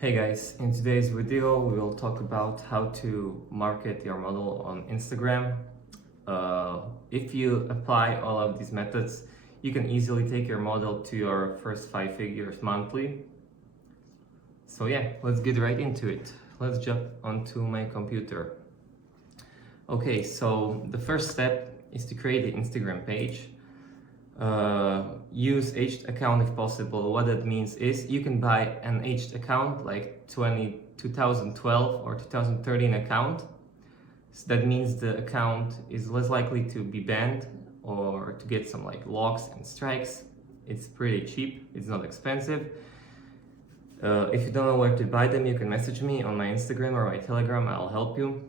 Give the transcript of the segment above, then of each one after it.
Hey guys, in today's video we will talk about how to market your model on Instagram. If you apply all of these methods, you can easily take your model to your first 5 figures monthly. So yeah, let's get right into it. Let's jump onto my computer. Okay, so the first step is to create the Instagram page. Use aged account if possible. What that means is you can buy an aged account like 2012 or 2013 account. So that means the account is less likely to be banned or to get some like locks and strikes. It's pretty cheap, it's not expensive. If you don't know where to buy them, you can message me on my Instagram or my Telegram, I'll help you.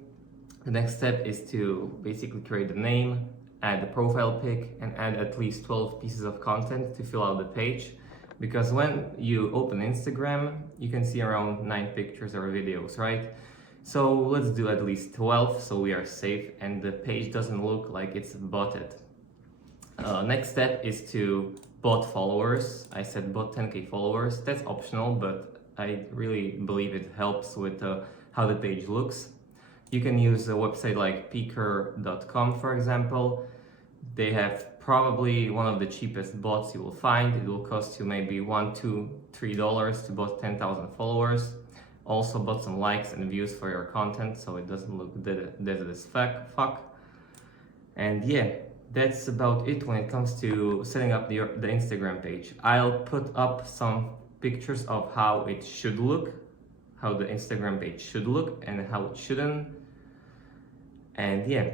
The next step is to basically create the name, add the profile pic, and add at least 12 pieces of content to fill out the page. Because when you open Instagram, you can see around 9 pictures or videos, right? So let's do at least 12 so we are safe and the page doesn't look like it's botted. Next step is to bot followers. I said bot 10k followers. That's optional, but I really believe it helps with how the page looks. You can use a website like peaker.com, for example. They have probably one of the cheapest bots you will find. It will cost you maybe $1, $2, $3 to bot 10,000 followers. Also bot some likes and views for your content so it doesn't look dead as fuck. And yeah, that's about it when it comes to setting up the Instagram page. I'll put up some pictures of how it should look, how the Instagram page should look and how it shouldn't. And yeah,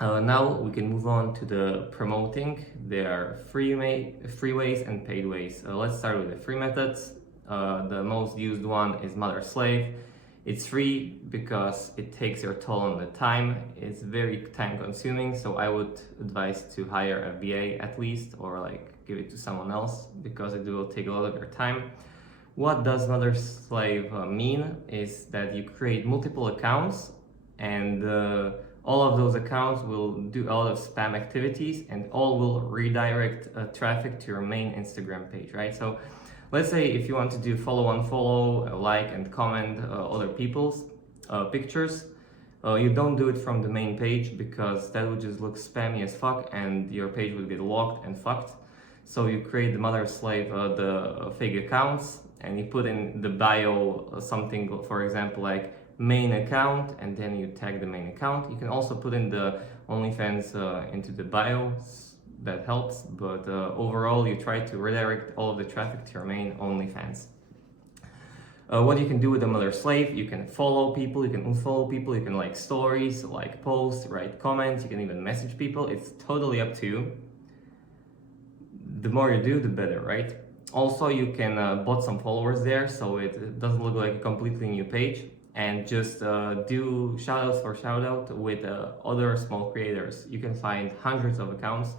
now we can move on to the promoting. There are free ways and paid ways. Let's start with the free methods. The most used one is mother-slave. It's free because it takes your toll on the time. It's very time consuming, so I would advise to hire a VA at least, or like give it to someone else because it will take a lot of your time. What does mother-slave mean is that you create multiple accounts and all of those accounts will do a lot of spam activities and all will redirect traffic to your main Instagram page, right? So let's say if you want to do follow, unfollow, like and comment other people's pictures, you don't do it from the main page because that would just look spammy as fuck and your page would get locked and fucked. So you create the mother-slave, the fake accounts, and you put in the bio something, for example, like main account, and then you tag the main account. You can also put in the OnlyFans into the bio, that helps, but overall you try to redirect all of the traffic to your main OnlyFans. What you can do with the mother-slave, you can follow people, you can unfollow people, you can like stories, like posts, write comments, you can even message people. It's totally up to you. The more you do, the better, right? Also, you can bot some followers there so it doesn't look like a completely new page, and just do shoutouts for shoutout with other small creators. You can find hundreds of accounts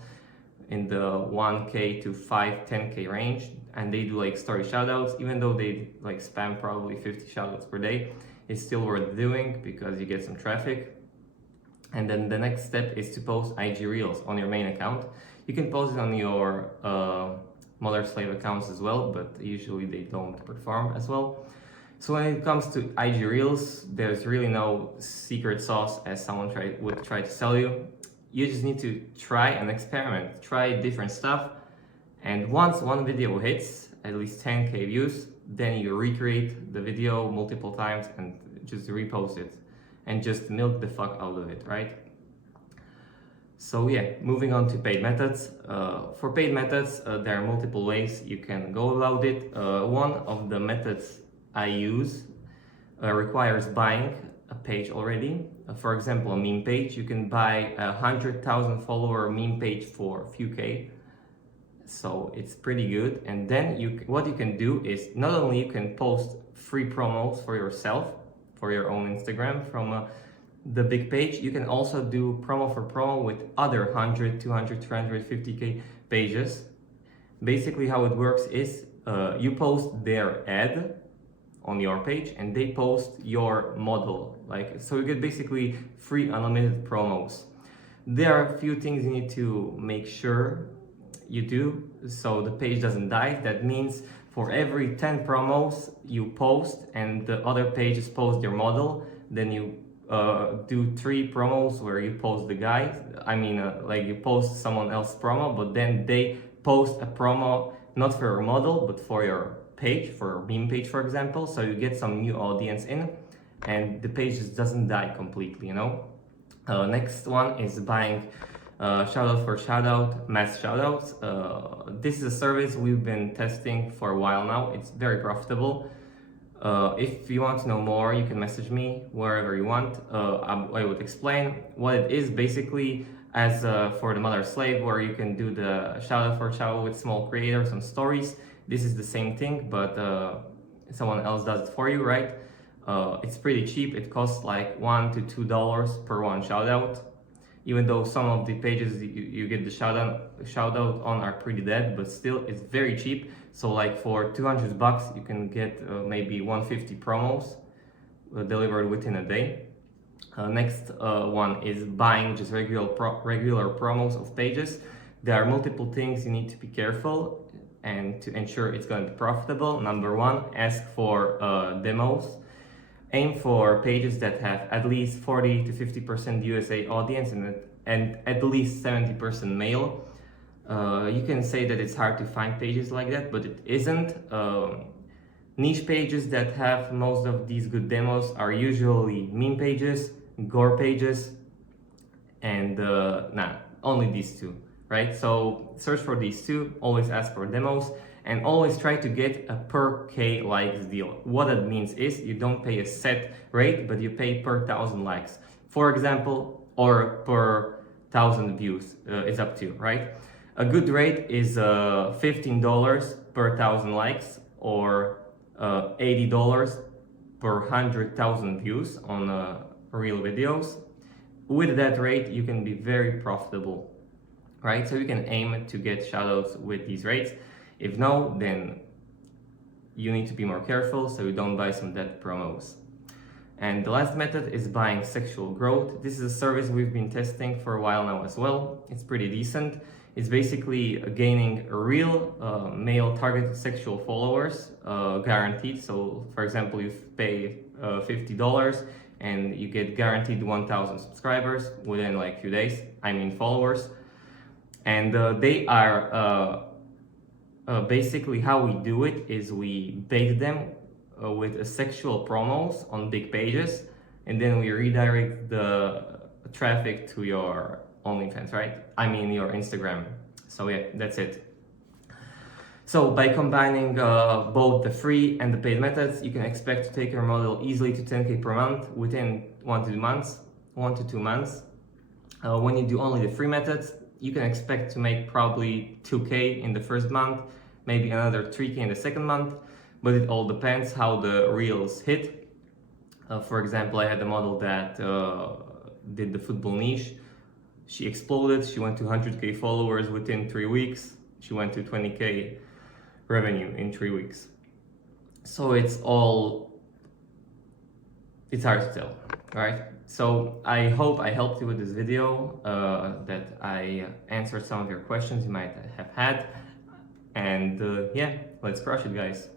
in the 1k to 10k range, and they do like story shoutouts. Even though they like spam probably 50 shoutouts per day, it's still worth doing because you get some traffic. And then the next step is to post IG Reels on your main account. You can post it on your mother-slave accounts as well, but usually they don't perform as well. So when it comes to IG Reels, there's really no secret sauce as someone would try to sell you. You just need to try and experiment, try different stuff. And once one video hits at least 10k views, then you recreate the video multiple times and just repost it and just milk the fuck out of it, right? So yeah, moving on to paid methods. For paid methods, there are multiple ways you can go about it. One of the methods I use requires buying a page already. For example, a meme page. You can buy a 100,000 follower meme page for a few K. So it's pretty good. And then what you can do is not only you can post free promos for yourself, for your own Instagram from the big page, you can also do promo for promo with other 100, 200, 350k pages. Basically how it works is you post their ad on your page and they post your model, like, so you get basically free unlimited promos. There are a few things you need to make sure you do so the page doesn't die. That means, for every 10 promos you post and the other pages post your model, then you do 3 promos where you post the guy. Like you post someone else's promo, but then they post a promo not for your model but for your page, for your meme page, for example. So you get some new audience in, and the page just doesn't die completely, you know. Next one is buying shoutout for shoutout, mass shoutouts. This is a service we've been testing for a while now. It's very profitable. If you want to know more, you can message me wherever you want. I would explain what it is. Basically, as for the Mother Slave, where you can do the shoutout for shoutout with small creators and stories. This is the same thing, but someone else does it for you, right? It's pretty cheap. It costs like $1 to $2 per one shoutout. Even though some of the pages you get the shout out on are pretty dead, but still it's very cheap. So like for $200 you can get maybe 150 promos delivered within a day. Next one is buying just regular promos of pages. There are multiple things you need to be careful and to ensure it's going to be profitable. Number one, ask for demos. Aim for pages that have at least 40 to 50% USA audience and at least 70% male. You can say that it's hard to find pages like that, but it isn't. Niche pages that have most of these good demos are usually meme pages, gore pages, and only these two, right? So search for these two, always ask for demos, and always try to get a per K likes deal. What that means is you don't pay a set rate, but you pay per 1,000 likes, for example, or per 1,000 views. It's up to you, right? A good rate is $15 per 1,000 likes, or $80 per 100,000 views on real videos. With that rate, you can be very profitable, right? So you can aim to get shoutouts with these rates. If no, then you need to be more careful so you don't buy some dead promos. And the last method is buying sexual growth. This is a service we've been testing for a while now as well. It's pretty decent. It's basically gaining real male targeted sexual followers, guaranteed. So for example, you pay $50 and you get guaranteed 1,000 subscribers within like few days, followers. And they are basically how we do it is we bait them with sexual promos on big pages, and then we redirect the traffic to your OnlyFans, right? Your Instagram. So yeah, that's it. So by combining both the free and the paid methods, you can expect to take your model easily to 10K per month within 1 to 2 months. When you do only the free methods, you can expect to make probably 2K in the first month, maybe another 3K in the second month, but it all depends how the reels hit. For example, I had a model that did the football niche. She exploded. She went to 100K followers within 3 weeks. She went to 20K revenue in 3 weeks. So it's hard to tell, right? So I hope I helped you with this video, that I answered some of your questions you might have had. And yeah, let's crush it, guys.